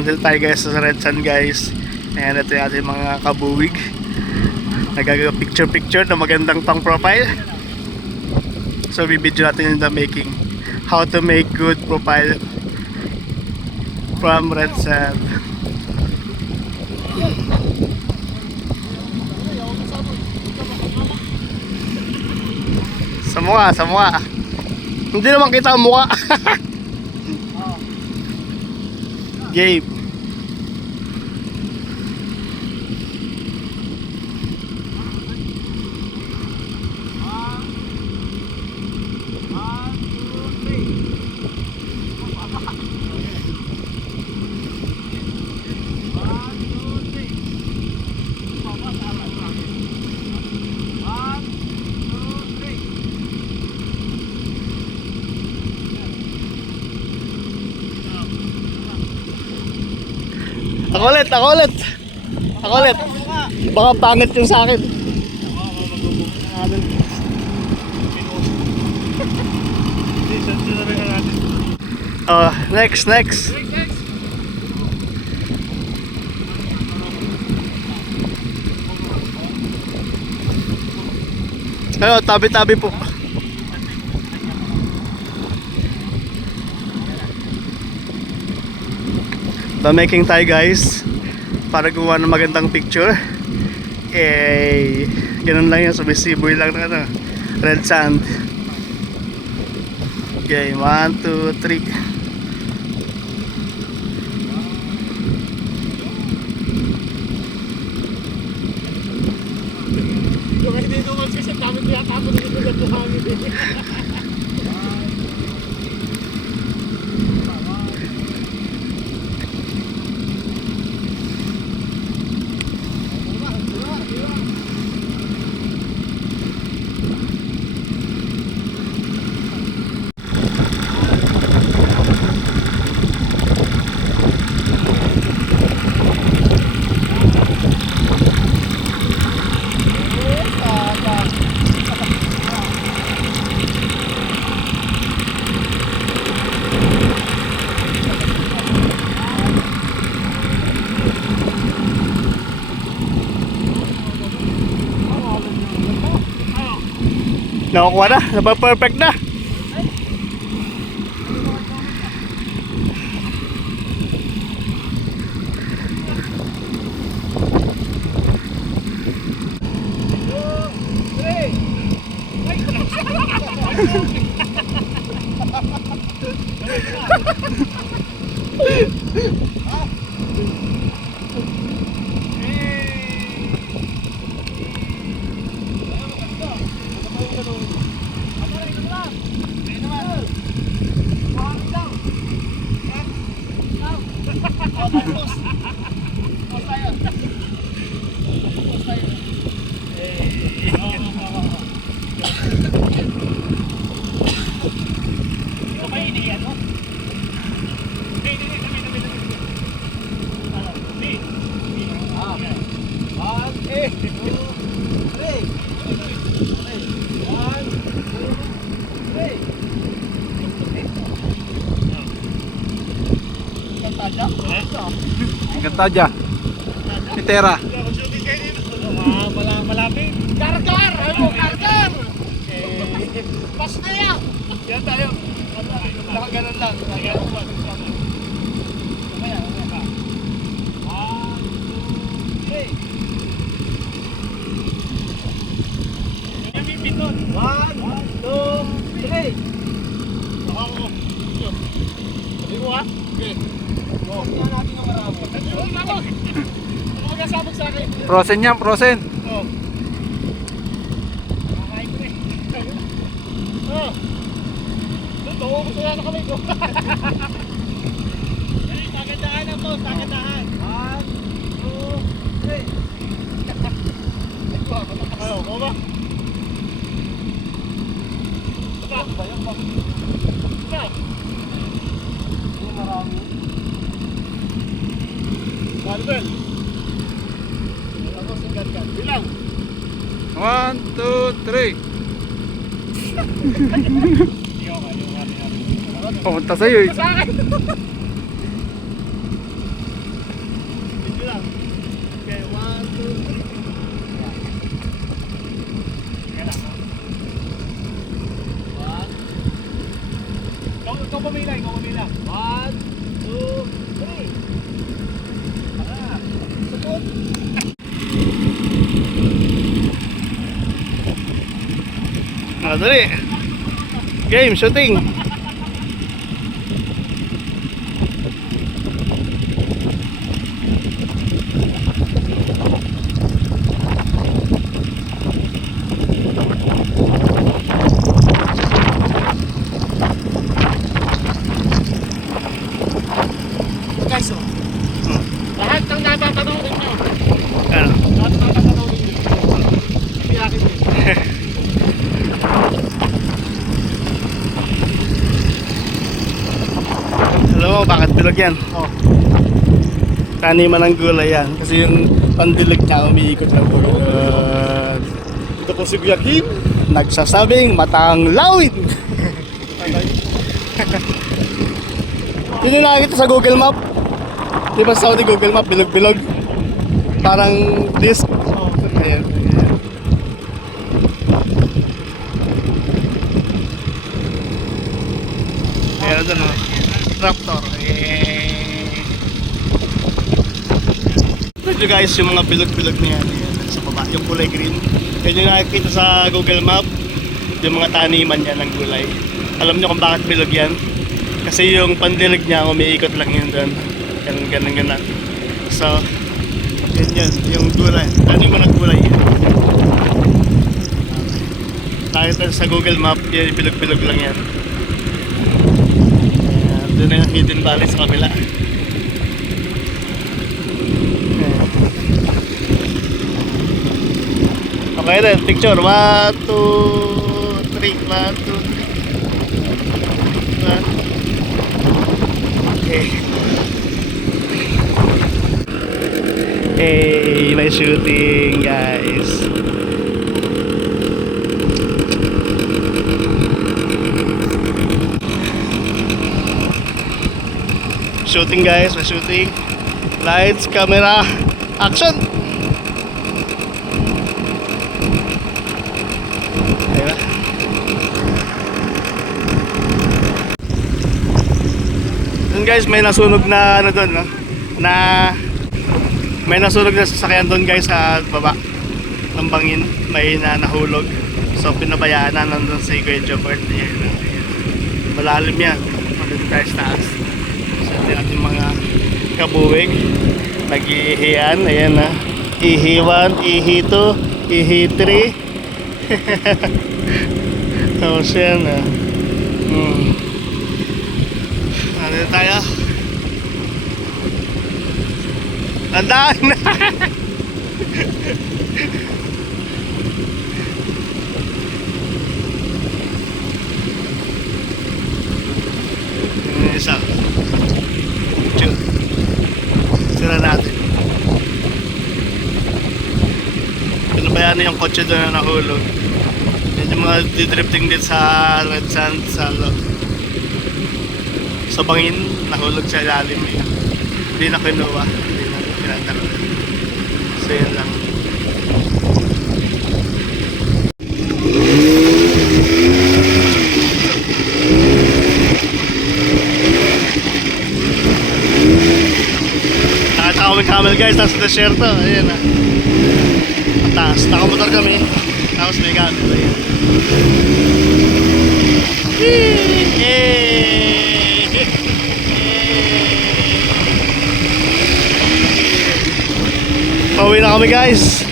Nandito tayo guys sa Red Sand guys. Ayan, ito yung ating mga kabuwig. Nagagawa picture na magandang pang profile. So bibidyo natin yung the making. How to make good profile from Red Sand. Sa mukha. Hindi naman kita ang mukha. Gabe. Ako ulit. Baka pangit yung sa akin. Next. Ayun, tabi-tabi po. The making tayo guys para gumawa ng magandang picture. Ganun lang yun, sumisiboy lang na ano, Red Sand. Okay, 1, 2, 3. Yung hindi naman siya kami tinatapon dito sa buhangin. Nakukuha na, napa-perfect na. Gantadya. Itera. Malapit. Kargar! Ano? Kargar! Pas na yan! Yan tayo. Nakaganon lang. Nakaganon lang. Mamaya. 1, 2, 3. Yan yung piton. 1, 2, 3. Baka mo. Sabi mo ha? Okay. Oh. Hindi natin ang marami. Ano magkasabog sa akin? Prosen yan, prosen. Oh. Nakakain ko eh. Oh. Totoo ko sila na kami ko. Tagandahan na to, tagandahan. 1, 2, 3. Ayaw, ko ba? Ba yung ba? Ba? Hindi marami. Barbel. Ako singgan. Bilang. 1, 2, 3. Pumunta sa'yo eh. Sa akin. Ikaw pumila, ikaw pumila. 1, 2, 3. Tara. Supot. Dali. Game, shooting. Guys, oh. Lahat ng natatanungin nyo. Ano? Lahat ng natatanungin nyo. Hindi akin din. Alam mo bakit bilog yan? Oh. Taniman ng gulay yan. Kasi yung pandilig niya umiikot lang. Ito po si Kuya Kim. Nagsasabing matang lawin. Yun yung nakikita sa Google Map. Di ba sa Saudi Google Map, bilog-bilog? Parang disc. Ayan. Ayan doon o. Raptor. Ito guys, yung mga bilog-bilog na yan. Ayan, sa baba, yung kulay green. Yan yung nakikita sa Google Map. Yung mga taniman yan ng gulay. Alam nyo kung bakit bilog yan? Kasi yung pandilig niya, umiikot lang yun doon. Ganun. So, yan. Yung gulay. Taniman ng gulay yan. Nakita sa Google Map, yan, bilog-bilog lang yan. Ayan, doon na yung hidden valley sa kabila. Okay then, picture. 1, 2, 3. 1, 2, 3. Okay. Hey, may shooting guys. Shooting guys, may shooting. Lights, camera, action! Ayun. Yun guys, may nasunog na ano doon, no? May nasunog na sasakyan doon guys sa baba ng bangin, may nahulog. So pinabayaan na nandun si Kuya Jobert. Malalim yan, malalim tayo sa taas. So ito natin mga kabuwig, nag-iihiyan. Ayan na, ihi 1, ihi 2, ihi 3. Tapos yan na. Ano tayo? Tandaan na! Isa. Chill. Sira natin. Pinabayaan na yung kotse doon na nahulog. Yan yung mga didrifting din sa red sand sa bangin, nahulog sa ilalim eh. Hindi na kinuha, hindi na pinatalo. So yan lang. Nakita kami camel guys, nasa desierto, ayan na. Mataas, nakamotor kami, tapos may camel, ayan. Pauwi na kami guys.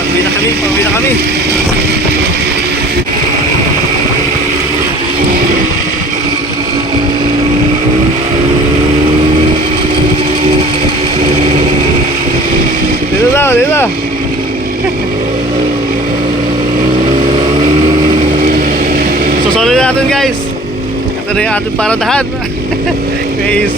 Pauwi na kami. Dito. Susolid natin guys. Ito na yung ating paradahan. Guys.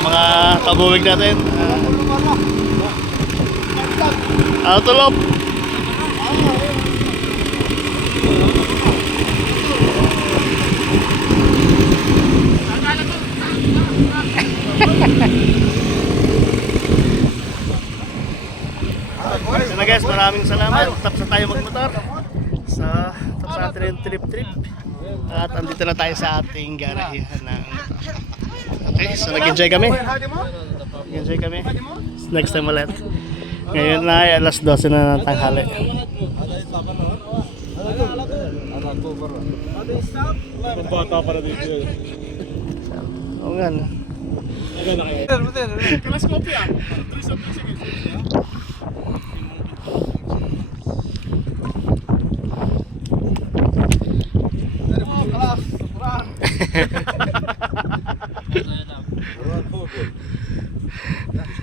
Mga kabuwig natin. Tulop. So na guys, maraming salamat. Tapos na tayo magmotor. So, tapos natin yung trip. At andito na tayo sa ating garahihan ng okay, so nag-enjoy kami. Next time ulit. Ngayon na ay alas 12 na ng tanghali. Bata para dito yun. Oo nga no. Kalas kopi ah. Sige.